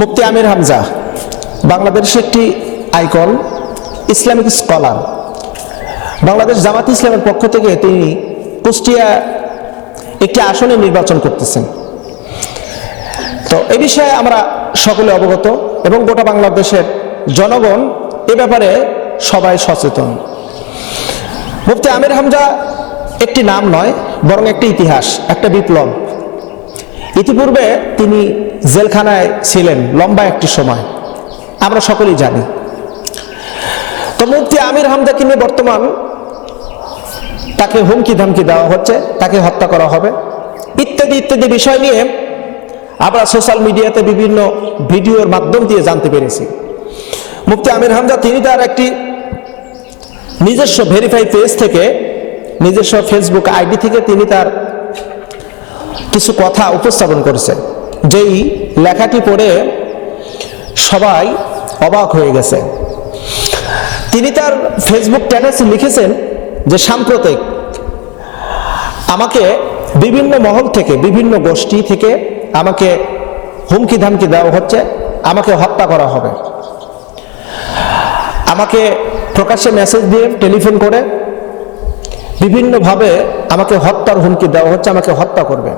মুফতি আমির হামজা বাংলাদেশের একটি icon, Islamic scholar. Bangladesh Jamaat ইসলামের পক্ষ থেকে তিনি কুষ্টিয়া একটি আসনে নির্বাচন করতেছেন। তো এই বিষয়ে আমরা সকলে অবগত এবং গোটা বাংলাদেশের জনগণ এ ব্যাপারে সবাই সচেতন। মুফতি আমির হামজা একটি নাম নয়, বরং একটি ইতিহাস, একটা বিপ্লব। ইতিপূর্বে তিনি জেলখানায় ছিলেন লম্বা একটি সময়, আমরা সকলেই জানি। তো মুফতি আমির হামজাকে নিয়ে বর্তমান তাকে হুমকি ধামকি দেওয়া হচ্ছে, তাকে হত্যা করা হবে ইত্যাদি ইত্যাদি বিষয় নিয়ে আমরা সোশ্যাল মিডিয়াতে বিভিন্ন ভিডিওর মাধ্যম দিয়ে জানতে পেরেছি। মুফতি আমির হামজা তিনি তার একটি নিজস্ব ভেরিফাই পেজ থেকে, নিজস্ব ফেসবুক আইডি থেকে তিনি তার কিছু কথা উপস্থাপন করেছে, যেই লেখাটি পড়ে সবাই অবাক হয়ে গেছে। তিনি তার ফেসবুক স্ট্যাটাসে লিখেছেন যে সাম্প্রতিক আমাকে বিভিন্ন মহল থেকে, বিভিন্ন গোষ্ঠী থেকে আমাকে হুমকি ধামকি দেওয়া হচ্ছে, আমাকে হত্যা করা হবে। আমাকে প্রকাশ্যে মেসেজ দিয়ে, টেলিফোন করে বিভিন্নভাবে আমাকে হত্যার হুমকি দেওয়া হচ্ছে, আমাকে হত্যা করবে।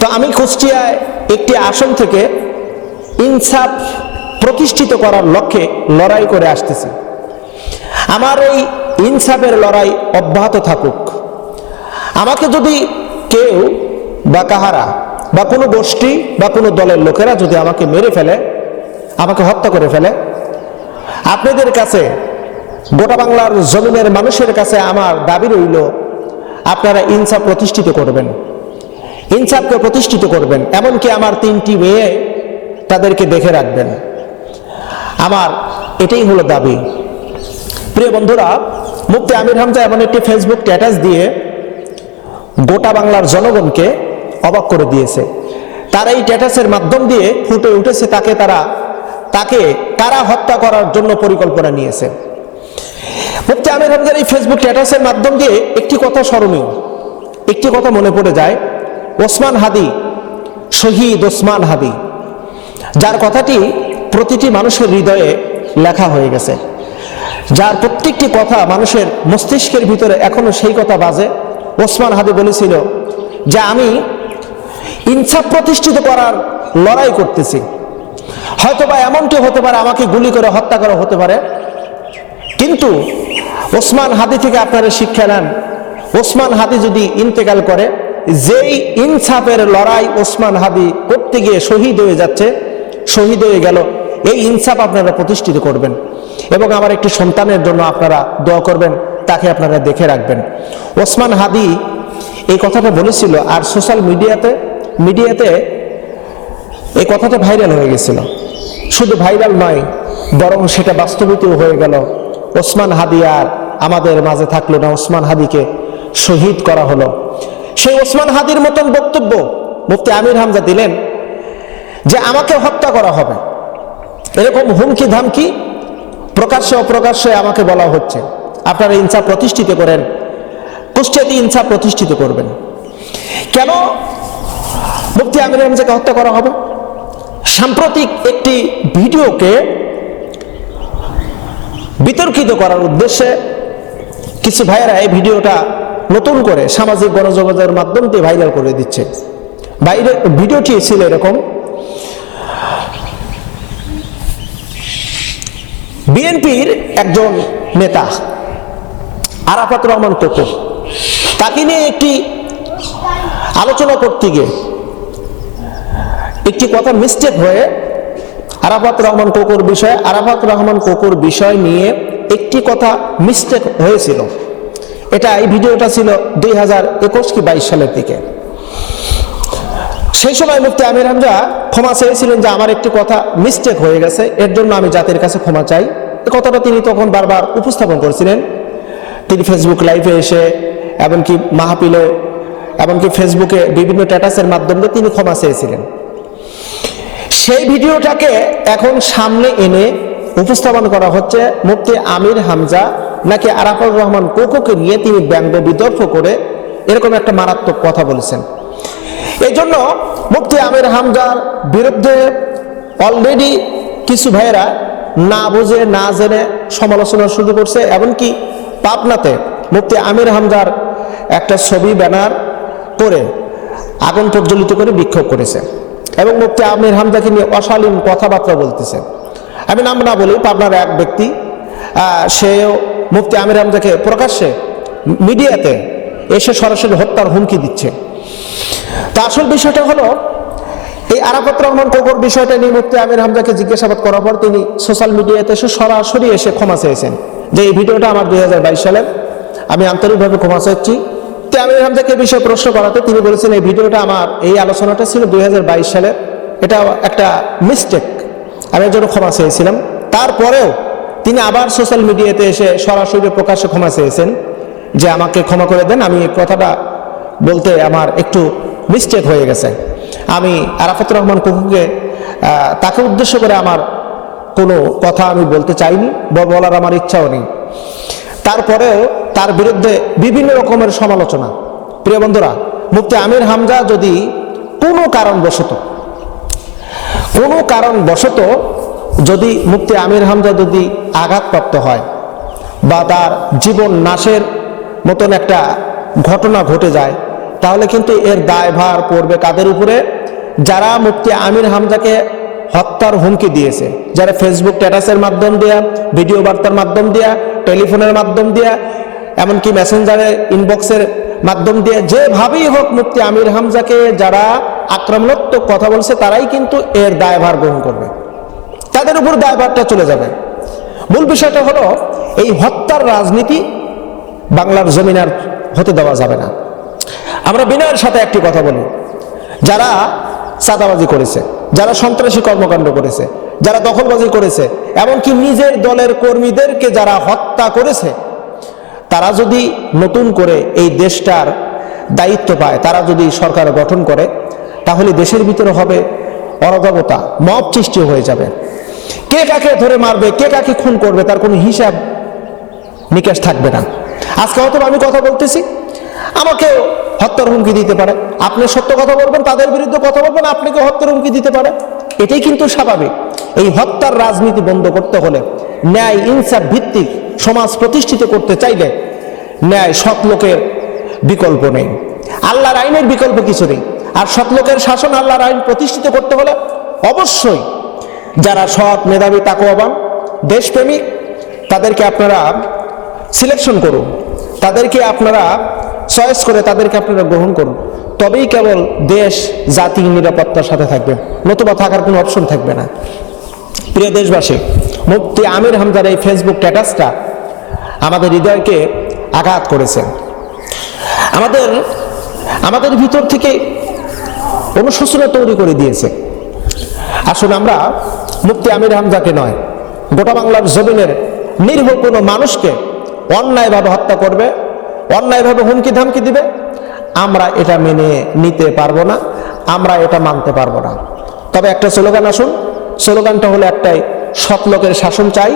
তো আমি কুষ্টিয়ায় একটি আসন থেকে ইনসাফ প্রতিষ্ঠিত করার লক্ষ্যে লড়াই করে আসতেছি। আমার এই ইনসাফের লড়াই অব্যাহত থাকুক। আমাকে যদি কেউ বা কাহারা বা কোনো গোষ্ঠী বা কোনো দলের লোকেরা যদি আমাকে মেরে ফেলে, আমাকে হত্যা করে ফেলে, আপনাদের কাছে, গোটা বাংলার জমিনের মানুষের কাছে আমার দাবি রইল, আপনারা ইনসাফ প্রতিষ্ঠিত করবেন, ইনসাফকে প্রতিষ্ঠিত করবেন। এমনকি আমার 3টি মেয়ে, তাদেরকে দেখে রাখবেন। আমার এটাই হলো দাবি। প্রিয় বন্ধুরা, মুফতি আমির হামজা এমন একটি ফেসবুক স্ট্যাটাস দিয়ে গোটা বাংলার জনগণকে অবাক করে দিয়েছে। তারা এই স্ট্যাটাসের মাধ্যম দিয়ে ফুটে উঠেছে তাকে কারা হত্যা করার জন্য পরিকল্পনা নিয়েছে। মুফতি আমির হামজার এই ফেসবুক স্ট্যাটাসের মাধ্যম দিয়ে একটি কথা স্মরণীয়, একটি কথা মনে পড়ে যায়। ওসমান হাদি, শহীদ ওসমান হাদি, যার কথাটি প্রতিটি মানুষের হৃদয়ে লেখা হয়ে গেছে, যার প্রত্যেকটি কথা মানুষের মস্তিষ্কের ভিতরে এখনো সেই কথা বাজে। ওসমান হাদি বলেছিল যে আমি ইনসাফ প্রতিষ্ঠিত করার লড়াই করতেছি। হয়তোবা এমনটি হতে পারে আমাকে গুলি করে হত্যা করা হতে পারে, কিন্তু ওসমান হাদি থেকে আপনারা শিক্ষা নেন। ওসমান হাদি যদি ইন্তেকাল করে, যেই ইনসাফের লড়াই ওসমান হাদি করতে গিয়ে শহীদ হয়ে যাচ্ছে, শহীদ হয়ে গেল, এই ইনসাফ আপনারা প্রতিষ্ঠিত করবেন এবং আমার একটি সন্তানের জন্য আপনারা দোয়া করবেন, তাকে আপনারা দেখে রাখবেন। ওসমান হাদি এই কথাটা বলেছিল, আর সোশ্যাল মিডিয়াতে এই কথাটা ভাইরাল হয়ে গেছিল। শুধু ভাইরাল নয়, বরং সেটা বাস্তবিতও হয়ে গেল। ওসমান হাদি আর আমাদের মাঝে থাকলো না, ওসমান হাদিকে শহীদ করা হলো। সেই ওসমান হাদির মতন বক্তব্য মুফতি আমির হামজা দিলেন যে আমাকে হত্যা করা হবে, এরকম হুমকি ধামকি প্রকাশ্যে অপ্রকাশ্যে আমাকে বলা হচ্ছে। আপনারা ইনসাফ প্রতিষ্ঠিত করেন, কুষ্টিয়াতে ইনসাফ প্রতিষ্ঠিত করবেন। কেন মুফতি আমির হামজাকে হত্যা করা হবে? সাম্প্রতিক একটি ভিডিওকে বিতর্কিত করার উদ্দেশ্যে কিছু ভাইয়েরা এই ভিডিওটা নতুন করে সামাজিক গণযোগাযোগের মাধ্যম দিয়ে ভাইরাল করে দিচ্ছে। ভিডিওটি ছিল এরকম: বিএনপির একজন নেতা আরাফাত রহমান কোকো, তাকে নিয়ে একটি আলোচনা করতে গিয়ে একটি কথা মিস্টেক হয়ে আরাফাত রহমান কোকোর বিষয় নিয়ে একটি কথা মিস্টেক হয়েছিল। এই ভিডিওটা ছিল 2021 কি 22 সালের দিকে। সেই সময় মুফতি আমির হামজা ক্ষমা চেয়েছিলেন যে আমার একটি কথা মিস্টেক হয়ে গেছে, এর জন্য আমি জাতির কাছে ক্ষমা চাই। এই কথাটা তিনি তখন বারবার উপস্থাপন করেছিলেন। তিনি ফেসবুক লাইভে এসে, এমনকি মাহফিলে, এমনকি ফেসবুকে বিভিন্ন স্ট্যাটাসের মাধ্যমে তিনি ক্ষমা চেয়েছিলেন। সেই ভিডিওটাকে এখন সামনে এনে উপস্থাপন করা হচ্ছে মুফতি আমির হামজা নাকি আরাফাত রহমান কোকোকে নিয়ে তিনি ব্যঙ্গ বিতর্ক করে এরকম একটা মারাত্মক কথা বলেছেন। এই জন্য মুফতি আমির হামজার বিরুদ্ধে অলরেডি কিছু ভাইয়েরা না বুঝে না জেনে সমালোচনা শুরু করছে। এমনকি পাবনাতে মুফতি আমির হামজার একটা ছবি ব্যানার করে আগুন প্রজ্বলিত করে বিক্ষোভ করেছে এবং মুফতি আমির হামজাকে নিয়ে অশালীন কথাবার্তা বলতেছে। আমি নাম না বলি, পাবনার এক ব্যক্তি সেও মুফতি আমির হামজাকে প্রকাশ্যে মিডিয়াতে এসে সরাসরি হত্যার হুমকি দিচ্ছে। তা আসল বিষয়টা হলো, এই আরাফাত রহমান কোকর বিষয়টা নিয়ে মুফতি আমির হামজাকে জিজ্ঞাসাবাদ করার পর তিনি সোশ্যাল মিডিয়াতে সরাসরি এসে ক্ষমা চেয়েছেন যে এই ভিডিওটা আমার 2022 সালের, আমি আন্তরিকভাবে ক্ষমা চাচ্ছি। তো আমির হামজাকে এই বিষয়ে প্রশ্ন করাতে তিনি বলেছেন এই ভিডিওটা আমার, এই আলোচনাটা ছিল 2022 সালের, এটা একটা মিস্টেক, আমি এর জন্য ক্ষমা চেয়েছিলাম। তারপরেও তিনি আবার সোশ্যাল মিডিয়াতে এসে সরাসরি প্রকাশ্যে ক্ষমা চেয়েছেন যে আমাকে ক্ষমা করে দেন, আমি এই কথাটা বলতে আমার একটু মিস্টেক হয়ে গেছে। আমি আরাফাত রহমান কোকুকে তাকে উদ্দেশ্য করে আমার কোনো কথা আমি বলতে চাইনি বা বলার আমার ইচ্ছাও নেই। তারপরেও তার বিরুদ্ধে বিভিন্ন রকমের সমালোচনা। প্রিয় বন্ধুরা, মুফতি আমির হামজা যদি কোনো কারণবশত যদি মুফতি আমির হামজা যদি আঘাতপ্রাপ্ত হয় বা তার জীবন নাশের মতন একটা ঘটনা ঘটে যায়, তাহলে কিন্তু এর দায়ভার পড়বে কাদের উপরে? যারা মুফতি আমির হামজাকে হত্যার হুমকি দিয়েছে, যারা ফেসবুক স্ট্যাটাসের মাধ্যম দিয়া, ভিডিও বার্তার মাধ্যম দিয়া, টেলিফোনের মাধ্যম দিয়া, এমনকি মেসেঞ্জারে ইনবক্সের মাধ্যম দিয়ে, যেভাবেই হোক মুফতি আমির হামজাকে যারা আক্রমণাত্মক কথা বলছে তারাই কিন্তু এর দায়ভার গ্রহণ করবে, তাদের উপর দায়ভারটা চলে যাবে। মূল বিষয়টা হলো এই হত্যার রাজনীতি বাংলার জমিনে আর হতে দেওয়া যাবে না। আমরা বিনয়ের সাথে একটি কথা বলি, যারা চাঁদাবাজি করেছে, যারা সন্ত্রাসী কর্মকাণ্ড করেছে, যারা দখলবাজি করেছে, এমনকি নিজের দলের কর্মীদেরকে যারা হত্যা করেছে, তারা যদি নতুন করে এই দেশটার দায়িত্ব পায়, তারা যদি সরকার গঠন করে, তাহলে দেশের ভিতরে হবে অরাজকতা, মব সৃষ্টি হয়ে যাবে। কে কাকে ধরে মারবে, কে কাকে খুন করবে, তার কোনো হিসাব নিকাশ থাকবে না। আজকে হয়তো আমি কথা বলতেছি, আমাকে হত্যার হুমকি দিতে পারে, আপনি সত্য কথা বলবেন, তাদের বিরুদ্ধে কথা বলবেন, আপনাকে হত্যার হুমকি দিতে পারে। এটাই কিন্তু স্বাভাবিক। এই হত্যার রাজনীতি বন্ধ করতে হলে, ন্যায় ইনসাফ ভিত্তিক সমাজ প্রতিষ্ঠিত করতে চাইলে ন্যায় সৎ লোকের বিকল্প নেই, আল্লাহর আইনের বিকল্প কিছু নেই। আর সৎ লোকের শাসন, আল্লাহর আইন প্রতিষ্ঠিত করতে হলে অবশ্যই যারা সৎ, মেধাবী, তাকওয়াবান, দেশপ্রেমিক, তাদেরকে আপনারা সিলেকশন করুন, তাদেরকে আপনারা চয়েস করে তাদেরকে আপনারা গ্রহণ করুন, তবেই কেবল দেশ জাতি নিরাপত্তার সাথে থাকবে, নতুবা থাকার কোনো অপশন থাকবে না। প্রিয় দেশবাসী, মুফতি আমির হামজার এই ফেসবুক স্ট্যাটাসটা আমাদের হৃদয়কে আঘাত করেছে, আমাদের ভিতর থেকে অনুশোচনা তৈরি করে দিয়েছে। আসলে আমরা মুফতি আমির হামজাকে নয়, গোটা বাংলার জমিনের নিরীহ কোনো মানুষকে অন্যায়ভাবে হত্যা করবে, অন্যায়ভাবে হুমকি ধামকি দিবে, আমরা এটা মেনে নিতে পারবো না, আমরা এটা মানতে পারবো না। তবে একটা স্লোগান আসুন, স্লোগানটা হলো একটাই, সৎ লোকের শাসন চাই,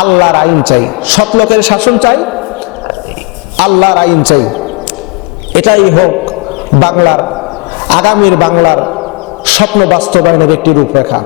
আল্লাহর আইন চাই। সৎ লোকের শাসন চাই, আল্লাহর আইন চাই। এটাই হোক বাংলার, আগামীর বাংলার স্বপ্ন বাস্তবায়নের একটি রূপরেখা।